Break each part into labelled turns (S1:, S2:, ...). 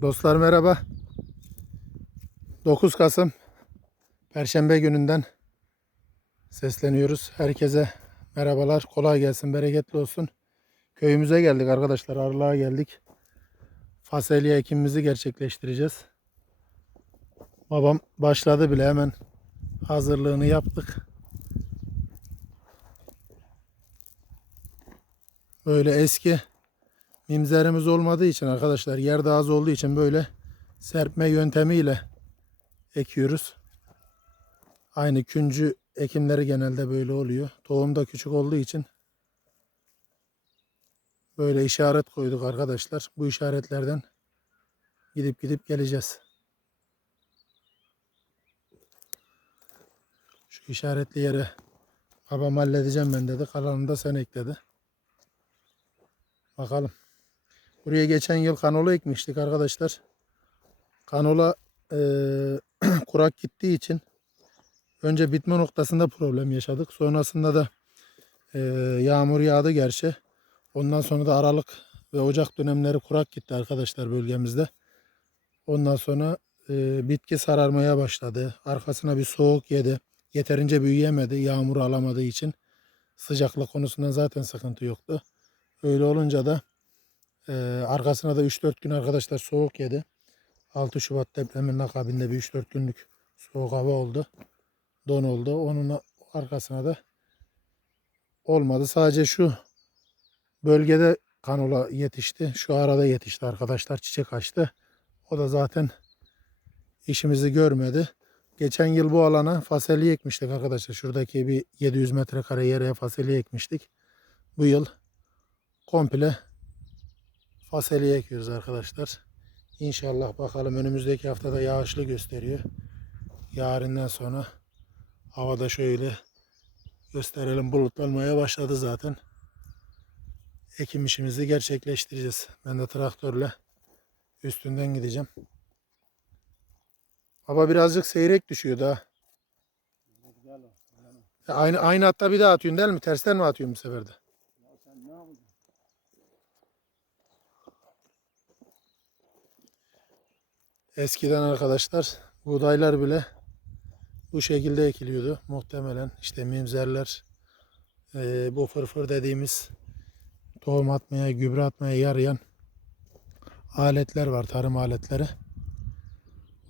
S1: Dostlar merhaba. 9 Kasım Perşembe gününden sesleniyoruz. Herkese merhabalar. Kolay gelsin, bereketli olsun. Köyümüze geldik arkadaşlar. Arlığa geldik. Fasulye ekimimizi gerçekleştireceğiz. Babam başladı bile hemen hazırlığını yaptık. Böyle eski mimzerimiz olmadığı için arkadaşlar yerde az olduğu için böyle serpme yöntemiyle ekiyoruz. Aynı küncü ekimleri genelde böyle oluyor. Tohum da küçük olduğu için böyle işaret koyduk arkadaşlar. Bu işaretlerden gidip gidip geleceğiz. Şu işaretli yere babam halledeceğim ben dedi. Kalanını da sen ekledi. Bakalım. Buraya geçen yıl kanola ekmiştik arkadaşlar. Kanola eee, kurak gittiği için önce bitme noktasında problem yaşadık. Sonrasında da eee, yağmur yağdı gerçi. Ondan sonra da Aralık ve Ocak dönemleri kurak gitti arkadaşlar bölgemizde. Ondan sonra eee, bitki sararmaya başladı. Arkasına bir soğuk yedi. Yeterince büyüyemedi yağmur alamadığı için. Sıcaklık konusundan zaten sıkıntı yoktu. Öyle olunca da ee, arkasına da 3-4 gün arkadaşlar soğuk yedi. 6 Şubat depreminin akabinde bir 3-4 günlük soğuk hava oldu. Don oldu. Onun arkasına da olmadı. Sadece şu bölgede kanola yetişti. Şu arada yetişti arkadaşlar. Çiçek açtı. O da zaten işimizi görmedi. Geçen yıl bu alana fasulye ekmiştik arkadaşlar. Şuradaki bir 700 metrekare yere fasulye ekmiştik. Bu yıl komple fasulye ekiyoruz arkadaşlar. İnşallah bakalım önümüzdeki haftada yağışlı gösteriyor. Yarından sonra havada şöyle gösterelim bulutlanmaya başladı zaten. Ekim işimizi gerçekleştireceğiz. Ben de traktörle üstünden gideceğim. Hava birazcık seyrek düşüyor daha. Aynı aynı hatta bir daha atıyorsun değil mi? Tersten mi atıyorsun bu sefer de? Eskiden arkadaşlar buğdaylar bile bu şekilde ekiliyordu. Muhtemelen işte mimzerler eee, bu fırfır dediğimiz tohum atmaya, gübre atmaya yarayan aletler var, tarım aletleri.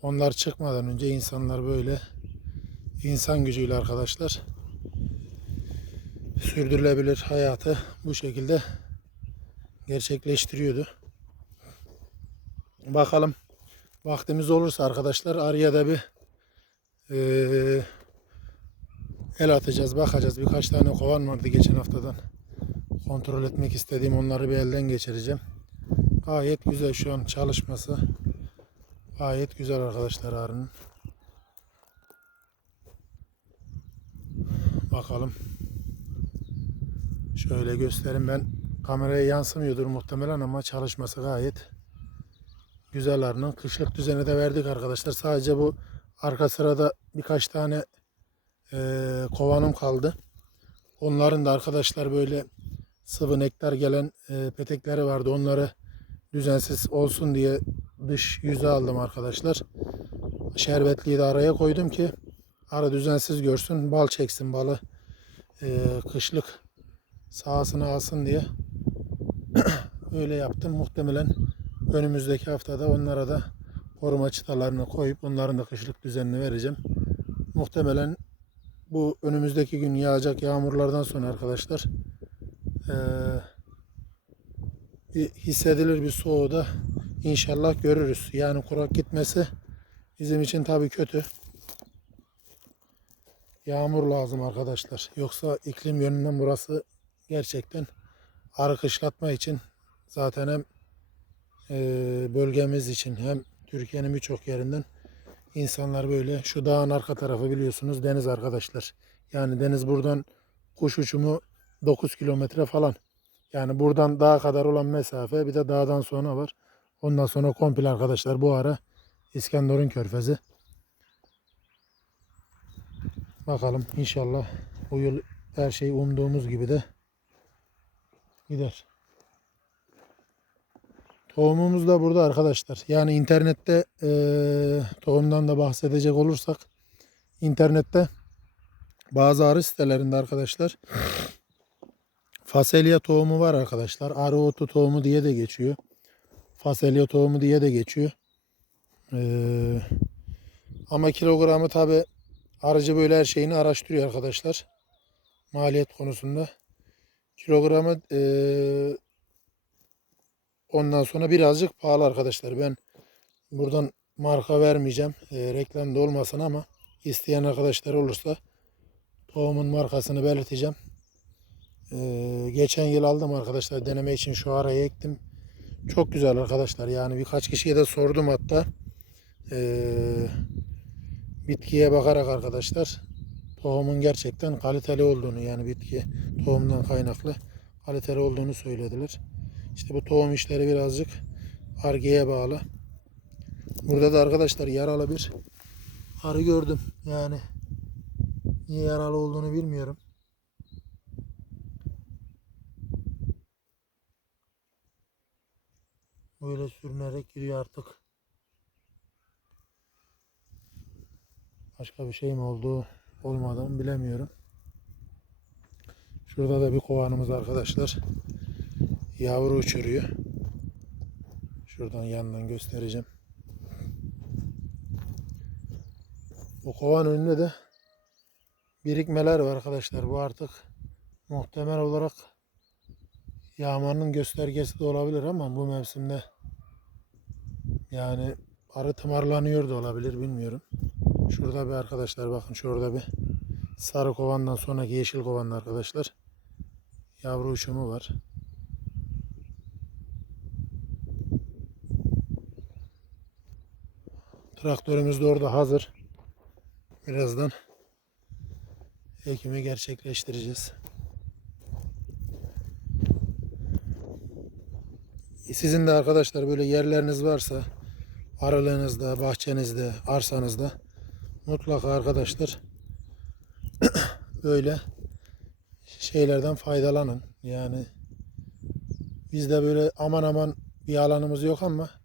S1: Onlar çıkmadan önce insanlar böyle insan gücüyle arkadaşlar sürdürülebilir hayatı bu şekilde gerçekleştiriyordu. Bakalım vaktimiz olursa arkadaşlar araya da bir eee, el atacağız, bakacağız. Birkaç tane kovan vardı geçen haftadan. Kontrol etmek istediğim onları bir elden geçireceğim. Gayet güzel şu an çalışması. Gayet güzel arkadaşlar arının. Bakalım. Şöyle göstereyim ben kameraya yansımıyordur muhtemelen ama çalışması gayet güzel arının. Kışlık düzeni de verdik arkadaşlar. Sadece bu arka sırada birkaç tane eee, kovanım kaldı. Onların da arkadaşlar böyle sıvı nektar gelen eee, petekleri vardı. Onları düzensiz olsun diye dış yüze aldım arkadaşlar. Şerbetliyi de araya koydum ki ara düzensiz görsün. Bal çeksin balı. eee, kışlık sahasına alsın diye öyle yaptım. Muhtemelen önümüzdeki haftada onlara da koruma çıtalarını koyup onların da kışlık düzenini vereceğim. Muhtemelen bu önümüzdeki gün yağacak yağmurlardan sonra arkadaşlar eee, bir hissedilir bir soğuğu inşallah görürüz. Yani kurak gitmesi bizim için tabii kötü. Yağmur lazım arkadaşlar. Yoksa iklim yönünden burası gerçekten arı kışlatma için zaten hem bölgemiz için hem Türkiye'nin birçok yerinden insanlar böyle şu dağın arka tarafı biliyorsunuz deniz arkadaşlar. Yani deniz buradan kuş uçumu 9 kilometre falan. Yani buradan dağa kadar olan mesafe bir de dağdan sonra var. Ondan sonra komple arkadaşlar bu ara İskenderun Körfezi. Bakalım inşallah bu yıl her şey umduğumuz gibi de gider. Tohumumuz da burada arkadaşlar. Yani internette eee, tohumdan da bahsedecek olursak internette bazı arı sitelerinde arkadaşlar fasulye tohumu var arkadaşlar. Arı otu tohumu diye de geçiyor. Fasulye tohumu diye de geçiyor. Eee, ama kilogramı tabi arıcı böyle her şeyini araştırıyor arkadaşlar. Maliyet konusunda. Kilogramı eee Ondan sonra birazcık pahalı arkadaşlar. Ben buradan marka vermeyeceğim. E, reklam da olmasın ama isteyen arkadaşlar olursa tohumun markasını belirteceğim. E, geçen yıl aldım arkadaşlar. Deneme için şu araya ektim. Çok güzel arkadaşlar. Yani birkaç kişiye de sordum hatta. E, bitkiye bakarak arkadaşlar tohumun gerçekten kaliteli olduğunu yani bitki tohumdan kaynaklı kaliteli olduğunu söylediler. İşte bu tohum işleri birazcık argeye bağlı. Burada da arkadaşlar yaralı bir arı gördüm. Yani niye yaralı olduğunu bilmiyorum. Böyle sürünerek gidiyor artık. Başka bir şey mi oldu olmadı mı bilemiyorum. Şurada da bir kovanımız arkadaşlar yavru uçuruyor. Şuradan yandan göstereceğim. Bu kovan önünde de birikmeler var arkadaşlar. Bu artık muhtemel olarak yağmanın göstergesi de olabilir ama bu mevsimde yani arı tımarlanıyor da olabilir bilmiyorum. Şurada bir arkadaşlar bakın şurada bir sarı kovandan sonraki yeşil kovanda arkadaşlar yavru uçumu var. Traktörümüz de orada hazır. Birazdan ekimi gerçekleştireceğiz. Sizin de arkadaşlar böyle yerleriniz varsa aralığınızda, bahçenizde, arsanızda mutlaka arkadaşlar böyle şeylerden faydalanın. Yani bizde böyle aman aman bir alanımız yok ama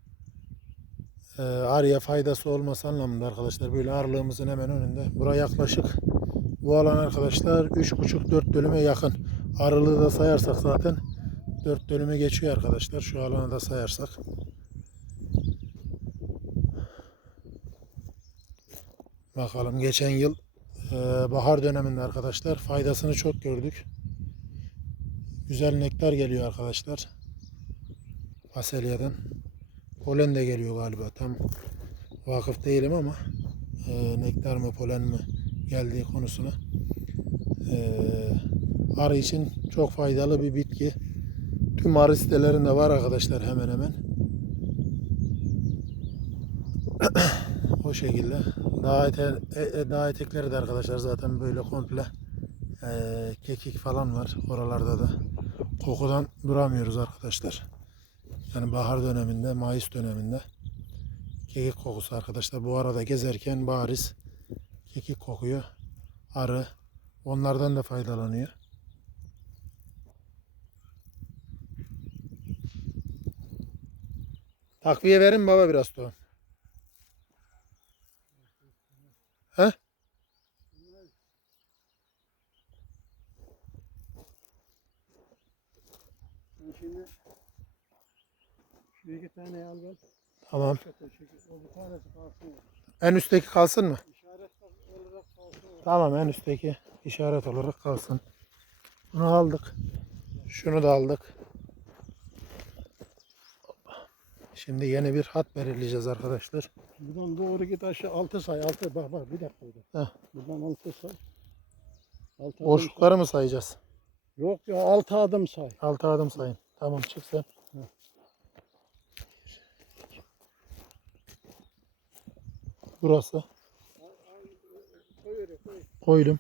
S1: e, arıya faydası olması anlamında arkadaşlar böyle arılığımızın hemen önünde. Buraya yaklaşık bu alan arkadaşlar 3,5-4 dönüme yakın. Arılığı da sayarsak zaten 4 dönüme geçiyor arkadaşlar. Şu alanı da sayarsak. Bakalım geçen yıl e, bahar döneminde arkadaşlar faydasını çok gördük. Güzel nektar geliyor arkadaşlar. Faselya'dan. Polen de geliyor galiba. Tam vakıf değilim ama e, nektar mı polen mi geldiği konusuna. E, arı için çok faydalı bir bitki. Tüm arı sitelerinde var arkadaşlar hemen hemen. o şekilde. Dağ, ete, e, dağ etekleri de arkadaşlar zaten böyle komple e, kekik falan var. Oralarda da kokudan duramıyoruz arkadaşlar. Yani bahar döneminde, Mayıs döneminde kekik kokusu arkadaşlar. Bu arada gezerken bariz kekik kokuyor. Arı onlardan da faydalanıyor. Takviye verin baba biraz tohum. He?
S2: Şimdi şu iki tane al gel.
S1: Tamam.
S2: Teşekkür. O bir tanesi kalsın.
S1: En üstteki kalsın mı?
S2: İşaret olarak kalsın.
S1: Tamam en üstteki işaret olarak kalsın. Bunu aldık. Şunu da aldık. Şimdi yeni bir hat belirleyeceğiz arkadaşlar.
S2: Buradan doğru git aşağı altı say. Altı bak bak bir dakika. Bir dakika.
S1: Heh.
S2: Buradan altı say. Altı.
S1: Boşlukları mı sayacağız?
S2: Yok ya altı adım say.
S1: Altı adım sayın. Tamam çık sen. Burası. Koydum.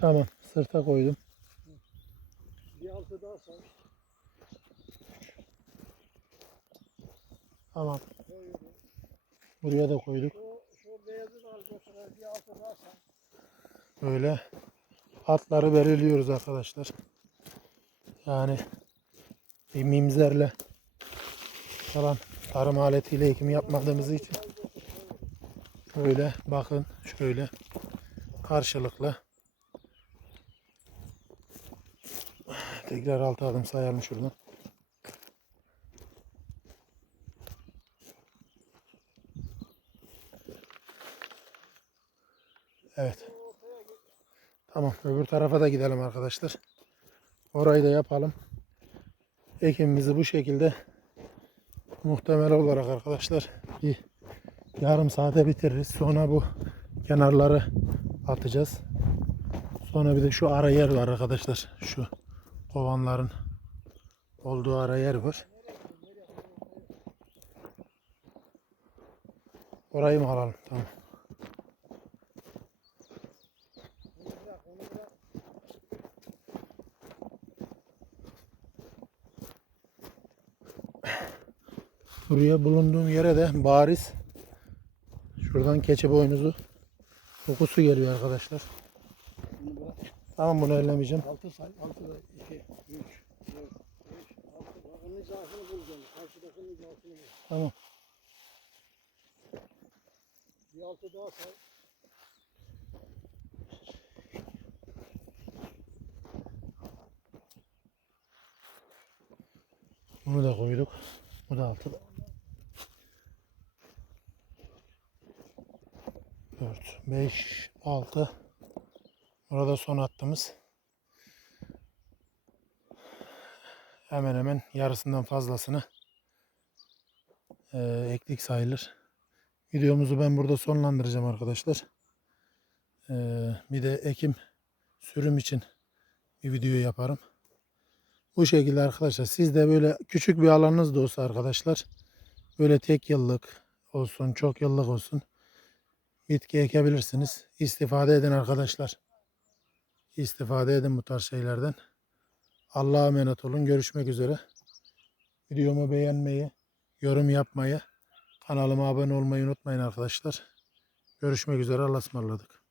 S1: Tamam. Sırta koydum. Tamam. Buraya da koyduk. Böyle hatları belirliyoruz arkadaşlar. Yani bir mimzerle falan tarım aletiyle ekim yapmadığımız için böyle bakın şöyle karşılıklı tekrar altı adım sayalım şuradan. Evet. Tamam öbür tarafa da gidelim arkadaşlar. Orayı da yapalım. Ekimimizi bu şekilde muhtemel olarak arkadaşlar bir yarım saate bitiririz. Sonra bu kenarları atacağız. Sonra bir de şu ara yer var arkadaşlar. Şu kovanların olduğu ara yer var. Orayı mı alalım? Tamam. Buraya bulunduğum yere de bariz şuradan keçi boynuzu kokusu geliyor arkadaşlar. Tamam bunu ellemeyeceğim.
S2: 6 say. 6 da 2, 3, 4, 5, 6. Bak onun hizasını bulacaksın. Karşıdakinin hizasını bul.
S1: Tamam.
S2: Bir 6 daha say.
S1: Bunu da koyduk. Bu da altı. 4, 5, 6. Burada son attığımız. Hemen hemen yarısından fazlasını eee, eklik sayılır. Videomuzu ben burada sonlandıracağım arkadaşlar. Eee, bir de ekim sürüm için bir video yaparım. Bu şekilde arkadaşlar siz de böyle küçük bir alanınız da olsa arkadaşlar böyle tek yıllık olsun çok yıllık olsun bitki ekebilirsiniz. İstifade edin arkadaşlar. İstifade edin bu tarz şeylerden. Allah'a emanet olun. Görüşmek üzere. Videomu beğenmeyi, yorum yapmayı, kanalıma abone olmayı unutmayın arkadaşlar. Görüşmek üzere. Allah'a ısmarladık.